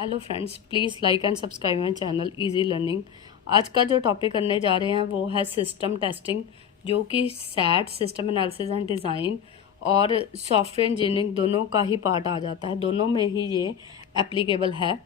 Hello friends, please like and subscribe my channel easy learning. आज का जो topic करने जा रहे हैं वो है सिस्टम टेस्टिंग, जो कि सैट सिस्टम एनालिसिस एंड डिज़ाइन और सॉफ्टवेयर इंजीनियरिंग दोनों का ही पार्ट आ जाता है। दोनों में ही ये एप्लीकेबल है।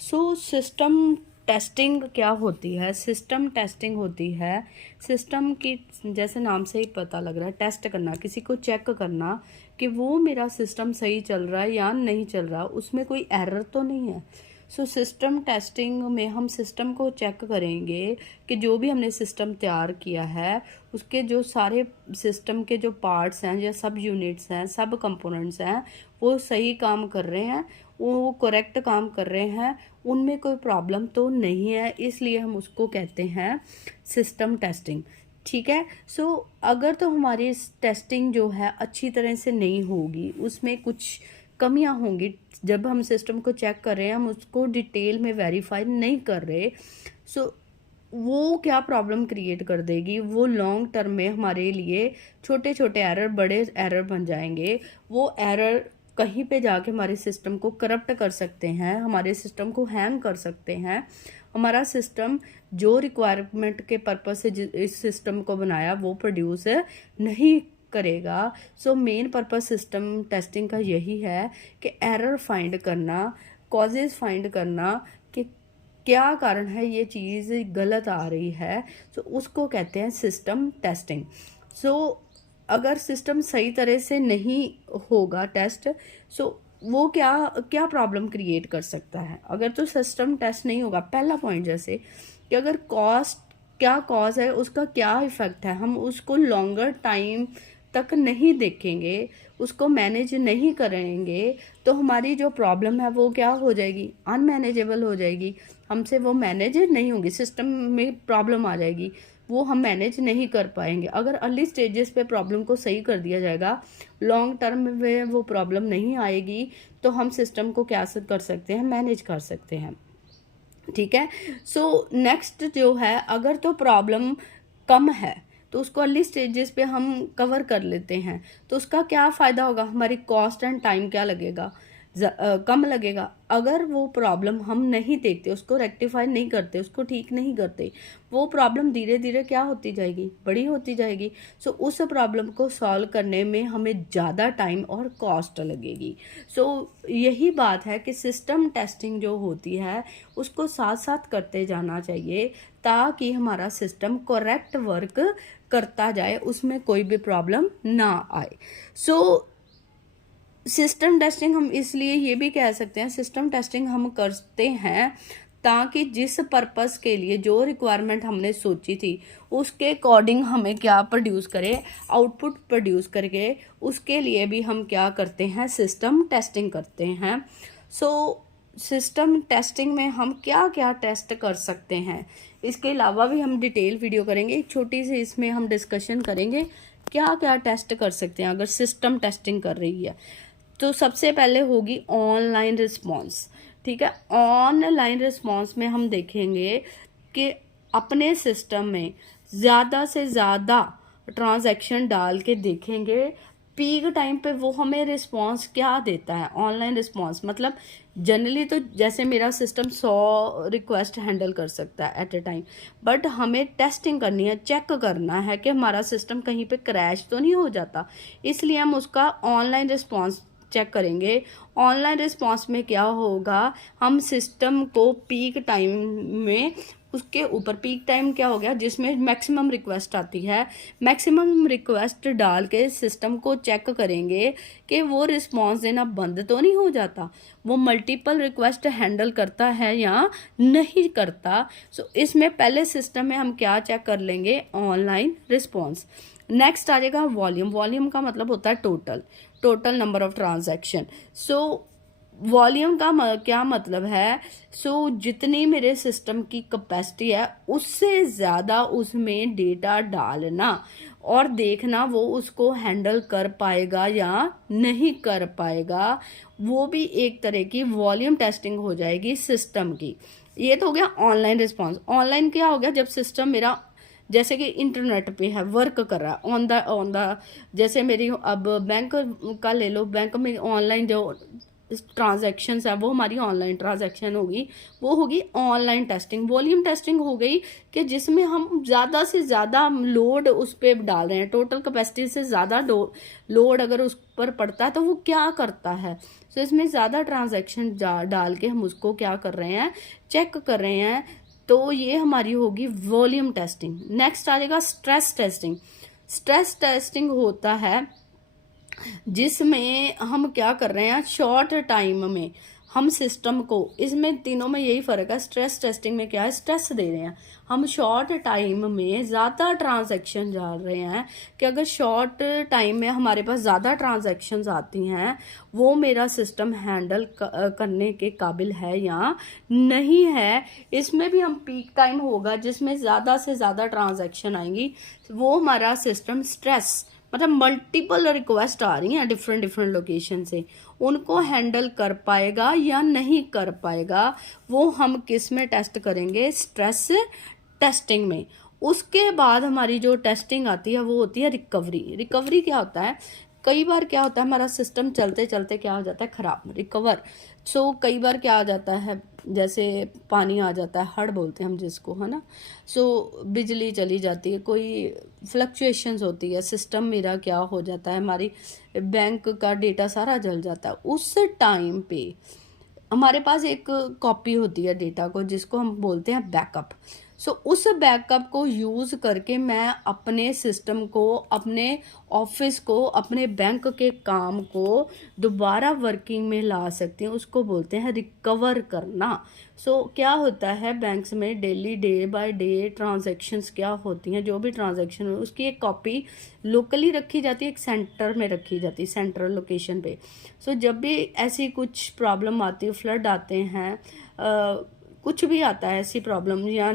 सिस्टम टेस्टिंग क्या होती है? सिस्टम टेस्टिंग होती है सिस्टम की, जैसे नाम से ही पता लग रहा है, टेस्ट करना, किसी को चेक करना कि वो मेरा सिस्टम सही चल रहा है या नहीं चल रहा, उसमें कोई एरर तो नहीं है। सिस्टम टेस्टिंग में हम सिस्टम को चेक करेंगे कि जो भी हमने सिस्टम तैयार किया है उसके जो सारे सिस्टम के जो पार्ट्स हैं या सब यूनिट्स हैं, सब कंपोनेंट्स हैं, वो सही काम कर रहे हैं, वो करेक्ट काम कर रहे हैं, उनमें कोई प्रॉब्लम तो नहीं है। इसलिए हम उसको कहते हैं सिस्टम टेस्टिंग। ठीक है। अगर तो हमारी टेस्टिंग जो है अच्छी तरह से नहीं होगी, उसमें कुछ कमियां होंगी, जब हम सिस्टम को चेक कर रहे हैं, हम उसको डिटेल में वेरीफाई नहीं कर रहे, वो क्या प्रॉब्लम क्रिएट कर देगी? वो लॉन्ग टर्म में हमारे लिए छोटे छोटे एरर बड़े एरर बन जाएंगे। वो एरर कहीं पे जाके हमारे सिस्टम को करप्ट कर सकते हैं, हमारे सिस्टम को हैंग कर सकते हैं। हमारा सिस्टम जो रिक्वायरमेंट के पर्पज से इस सिस्टम को बनाया वो प्रोड्यूस नहीं करेगा। मेन पर्पस सिस्टम टेस्टिंग का यही है कि एरर फाइंड करना, कॉजेज फाइंड करना कि क्या कारण है ये चीज़ गलत आ रही है। उसको कहते हैं सिस्टम टेस्टिंग। अगर सिस्टम सही तरह से नहीं होगा टेस्ट, वो क्या क्या प्रॉब्लम क्रिएट कर सकता है? अगर तो सिस्टम टेस्ट नहीं होगा, पहला पॉइंट जैसे कि अगर क्या कॉज है, उसका क्या इफेक्ट है, हम उसको लॉन्गर टाइम तक नहीं देखेंगे, उसको मैनेज नहीं करेंगे, तो हमारी जो प्रॉब्लम है वो क्या हो जाएगी? अनमैनेजेबल हो जाएगी। हमसे वो मैनेज नहीं होगी, सिस्टम में प्रॉब्लम आ जाएगी, वो हम मैनेज नहीं कर पाएंगे। अगर अर्ली स्टेजेस पे प्रॉब्लम को सही कर दिया जाएगा, लॉन्ग टर्म में वो प्रॉब्लम नहीं आएगी, तो हम सिस्टम को क्या कर सकते हैं? मैनेज कर सकते हैं। ठीक है। नेक्स्ट जो है, अगर तो प्रॉब्लम कम है तो उसको अर्ली स्टेजेस पे हम कवर कर लेते हैं, तो उसका क्या फ़ायदा होगा? हमारी कॉस्ट एंड टाइम क्या लगेगा? कम लगेगा। अगर वो प्रॉब्लम हम नहीं देखते, उसको रेक्टिफाई नहीं करते, उसको ठीक नहीं करते, वो प्रॉब्लम धीरे धीरे क्या होती जाएगी? बड़ी होती जाएगी। उस प्रॉब्लम को सॉल्व करने में हमें ज़्यादा टाइम और कॉस्ट लगेगी। यही बात है कि सिस्टम टेस्टिंग जो होती है उसको साथ साथ करते जाना चाहिए, ताकि हमारा सिस्टम करेक्ट वर्क करता जाए, उसमें कोई भी प्रॉब्लम ना आए। सिस्टम टेस्टिंग हम इसलिए ये भी कह सकते हैं, सिस्टम टेस्टिंग हम करते हैं ताकि जिस पर्पस के लिए जो रिक्वायरमेंट हमने सोची थी उसके अकॉर्डिंग हमें क्या प्रोड्यूस करे, आउटपुट प्रोड्यूस करके, उसके लिए भी हम क्या करते हैं? सिस्टम टेस्टिंग करते हैं। सिस्टम टेस्टिंग में हम क्या क्या टेस्ट कर सकते हैं, इसके अलावा भी हम डिटेल वीडियो करेंगे। एक छोटी सी इसमें हम डिस्कशन करेंगे क्या क्या टेस्ट कर सकते हैं अगर सिस्टम टेस्टिंग कर रही है। तो सबसे पहले होगी ऑनलाइन रिस्पॉन्स। ठीक है। ऑनलाइन रिस्पॉन्स में हम देखेंगे कि अपने सिस्टम में ज़्यादा से ज़्यादा ट्रांजैक्शन डाल के देखेंगे पीक टाइम पे वो हमें रिस्पॉन्स क्या देता है। ऑनलाइन रिस्पॉन्स मतलब जनरली तो जैसे मेरा सिस्टम 100 रिक्वेस्ट हैंडल कर सकता है एट ए टाइम, बट हमें टेस्टिंग करनी है, चेक करना है कि हमारा सिस्टम कहीं पे क्रैश तो नहीं हो जाता, इसलिए हम उसका ऑनलाइन रिस्पॉन्स चेक करेंगे। ऑनलाइन रिस्पॉन्स में क्या होगा, हम सिस्टम को पीक टाइम में, उसके ऊपर पीक टाइम क्या हो गया जिसमें मैक्सिमम रिक्वेस्ट आती है, मैक्सिमम रिक्वेस्ट डाल के सिस्टम को चेक करेंगे कि वो रिस्पॉन्स देना बंद तो नहीं हो जाता, वो मल्टीपल रिक्वेस्ट हैंडल करता है या नहीं करता। इसमें पहले सिस्टम में हम क्या चेक कर लेंगे? Online response. नेक्स्ट आ जाएगा वॉल्यूम। वॉल्यूम का मतलब होता है total number of transaction. Volume का क्या मतलब है? जितनी मेरे सिस्टम की कैपेसिटी है उससे ज़्यादा उसमें डेटा डालना और देखना वो उसको हैंडल कर पाएगा या नहीं कर पाएगा, वो भी एक तरह की वॉल्यूम टेस्टिंग हो जाएगी सिस्टम की। ये तो हो गया ऑनलाइन रिस्पॉन्स। ऑनलाइन क्या हो गया? जब सिस्टम मेरा जैसे कि इंटरनेट पे है, वर्क कर रहा है ऑन द जैसे मेरी अब बैंक का ले लो, बैंक में ऑनलाइन जो ट्रांजैक्शंस है वो हमारी ऑनलाइन ट्रांजैक्शन होगी, वो होगी ऑनलाइन टेस्टिंग। वॉल्यूम टेस्टिंग हो गई कि जिसमें हम ज़्यादा से ज़्यादा लोड उस पर डाल रहे हैं, टोटल कैपेसिटी से ज़्यादा लोड अगर उस पर पड़ता है तो वो क्या करता है। तो इसमें ज़्यादा ट्रांजैक्शन डाल के हम उसको क्या कर रहे हैं, चेक कर रहे हैं, तो ये हमारी होगी वॉल्यूम टेस्टिंग। नेक्स्ट आ जाएगा स्ट्रेस टेस्टिंग। स्ट्रेस टेस्टिंग होता है जिसमें हम क्या कर रहे हैं, शॉर्ट टाइम में हम सिस्टम को, इसमें तीनों में यही फर्क है। स्ट्रेस टेस्टिंग में क्या है, स्ट्रेस दे रहे हैं, हम शॉर्ट टाइम में ज़्यादा ट्रांजैक्शन डाल रहे हैं कि अगर शॉर्ट टाइम में हमारे पास ज़्यादा ट्रांजैक्शंस आती हैं वो मेरा सिस्टम हैंडल करने के काबिल है या नहीं है। इसमें भी हम पीक टाइम होगा जिसमें ज़्यादा से ज़्यादा ट्रांजैक्शन आएंगी, वो हमारा सिस्टम स्ट्रेस, मतलब मल्टीपल रिक्वेस्ट आ रही हैं डिफरेंट डिफरेंट लोकेशन से, उनको हैंडल कर पाएगा या नहीं कर पाएगा, वो हम किस में टेस्ट करेंगे, स्ट्रेस टेस्टिंग में। उसके बाद हमारी जो टेस्टिंग आती है वो होती है रिकवरी। रिकवरी क्या होता है, कई बार क्या होता है हमारा सिस्टम चलते चलते क्या हो जाता है, खराब, रिकवर। सो कई बार क्या आ जाता है, जैसे पानी आ जाता है, हड़ बोलते हैं हम जिसको, है ना। सो बिजली चली जाती है, कोई फ्लक्चुएशंस होती है, सिस्टम मेरा क्या हो जाता है, हमारी बैंक का डेटा सारा जल जाता है। उस टाइम पे हमारे पास एक कॉपी होती है डेटा को जिसको हम बोलते हैं बैकअप। सो उस बैकअप को यूज़ करके मैं अपने सिस्टम को, अपने ऑफिस को, अपने बैंक के काम को दोबारा वर्किंग में ला सकती हूँ, उसको बोलते हैं रिकवर करना। सो क्या होता है, बैंक्स में daily day by day transactions क्या होती हैं, जो भी ट्रांजैक्शन हो उसकी एक कॉपी लोकली रखी जाती है, एक सेंटर में रखी जाती है, सेंट्रल लोकेशन पे। सो जब भी ऐसी कुछ प्रॉब्लम आती है, फ्लड आते हैं, कुछ भी आता है ऐसी प्रॉब्लम या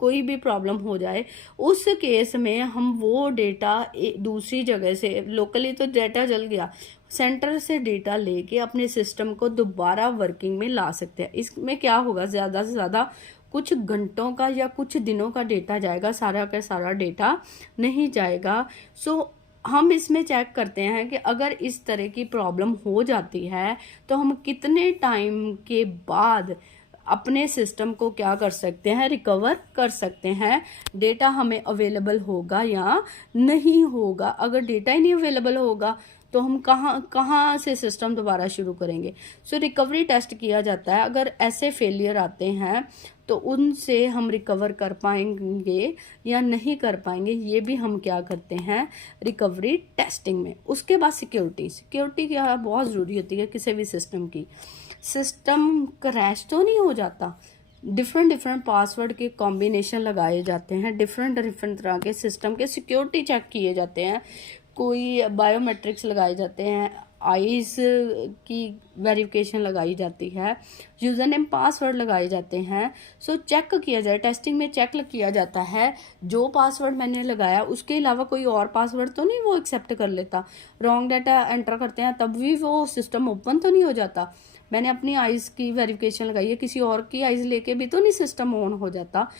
कोई भी प्रॉब्लम हो जाए, उस केस में हम वो डेटा दूसरी जगह से, लोकली तो डेटा जल गया, सेंटर से डेटा लेके अपने सिस्टम को दोबारा वर्किंग में ला सकते हैं। इसमें क्या होगा, ज़्यादा से ज़्यादा कुछ घंटों का या कुछ दिनों का डेटा जाएगा, सारा का सारा डेटा नहीं जाएगा। सो हम इसमें चेक करते हैं कि अगर इस तरह की प्रॉब्लम हो जाती है तो हम कितने टाइम के बाद अपने सिस्टम को क्या कर सकते हैं, रिकवर कर सकते हैं, डेटा हमें अवेलेबल होगा या नहीं होगा। अगर डेटा ही नहीं अवेलेबल होगा तो हम कहाँ से सिस्टम दोबारा शुरू करेंगे। सो रिकवरी टेस्ट किया जाता है, अगर ऐसे फेलियर आते हैं तो उनसे हम रिकवर कर पाएंगे या नहीं कर पाएंगे, ये भी हम क्या करते हैं, रिकवरी टेस्टिंग में। उसके बाद सिक्योरिटी क्या है, बहुत ज़रूरी होती है किसी भी सिस्टम की। सिस्टम क्रैश तो नहीं हो जाता, डिफरेंट पासवर्ड के कॉम्बिनेशन लगाए जाते हैं, डिफरेंट तरह के सिस्टम के सिक्योरिटी चेक किए जाते हैं, कोई बायोमेट्रिक्स लगाए जाते हैं, आईज की वेरिफिकेशन लगाई जाती है, यूज़र नेम पासवर्ड लगाए जाते हैं। सो चेक किया जाए, टेस्टिंग में चेक किया जाता है जो पासवर्ड मैंने लगाया उसके अलावा कोई और पासवर्ड तो नहीं वो एक्सेप्ट कर लेता। रॉन्ग डाटा एंटर करते हैं तब भी वो सिस्टम ओपन तो नहीं हो जाता। मैंने अपनी आइज़ की वेरिफिकेशन लगाई है, किसी और की आइज़ लेके भी तो नहीं सिस्टम ऑन हो जाता।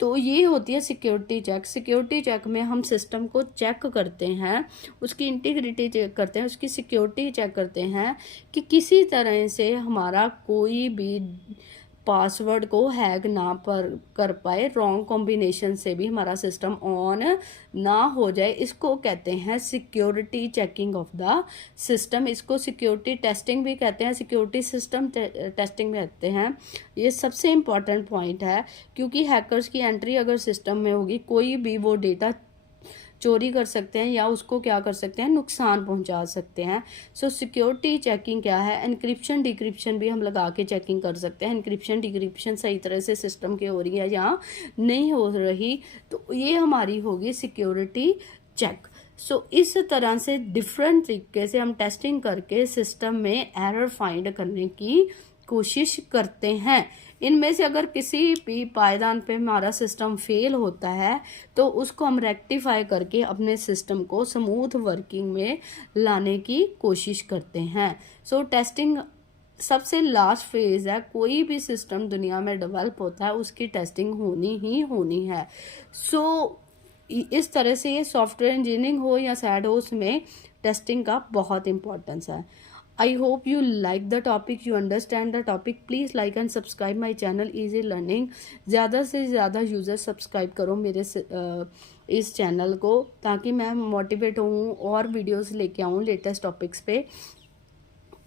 तो ये होती है सिक्योरिटी चेक। सिक्योरिटी चेक में हम सिस्टम को चेक करते हैं, उसकी इंटीग्रिटी चेक करते हैं, उसकी सिक्योरिटी चेक करते हैं कि किसी तरह से हमारा कोई भी पासवर्ड को हैक ना कर पाए, रॉन्ग कॉम्बिनेशन से भी हमारा सिस्टम ऑन ना हो जाए। इसको कहते हैं security checking of the system. इसको सिक्योरिटी टेस्टिंग भी कहते हैं, सिक्योरिटी सिस्टम टेस्टिंग भी कहते हैं। ये सबसे इम्पॉर्टेंट पॉइंट है क्योंकि हैकर्स की एंट्री अगर सिस्टम में होगी, कोई भी वो डेटा चोरी कर सकते हैं या उसको क्या कर सकते हैं, नुकसान पहुंचा सकते हैं। सो सिक्योरिटी चेकिंग क्या है, एनक्रिप्शन डिक्रिप्शन भी हम लगा के चेकिंग कर सकते हैं, एनक्रिप्शन डिक्रिप्शन सही तरह से सिस्टम की हो रही है या नहीं हो रही, तो ये हमारी होगी सिक्योरिटी चेक। सो इस तरह से डिफरेंट तरीके से हम टेस्टिंग करके सिस्टम में एरर फाइंड करने की कोशिश करते हैं। इनमें से अगर किसी भी पायदान पे हमारा सिस्टम फेल होता है तो उसको हम रेक्टिफाई करके अपने सिस्टम को स्मूथ वर्किंग में लाने की कोशिश करते हैं। सो टेस्टिंग सबसे लास्ट फेज है, कोई भी सिस्टम दुनिया में डेवलप होता है उसकी टेस्टिंग होनी ही होनी है। सो इस तरह से ये सॉफ्टवेयर इंजीनियरिंग हो या सैड हो, उसमें टेस्टिंग का बहुत इम्पोर्टेंस है। I hope you like the topic, you understand the topic. Please like and subscribe my channel Easy Learning. ज़्यादा से ज़्यादा यूज़र सब्सक्राइब करो मेरे इस चैनल को, ताकि मैं मोटिवेट हूँ और वीडियोस लेके आऊँ लेटेस्ट टॉपिक्स पे।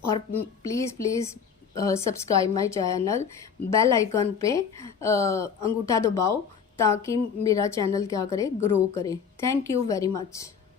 और please please subscribe my channel, bell icon पे अंगूठा दबाओ ताकि मेरा चैनल क्या करे, ग्रो करे। Thank you very much.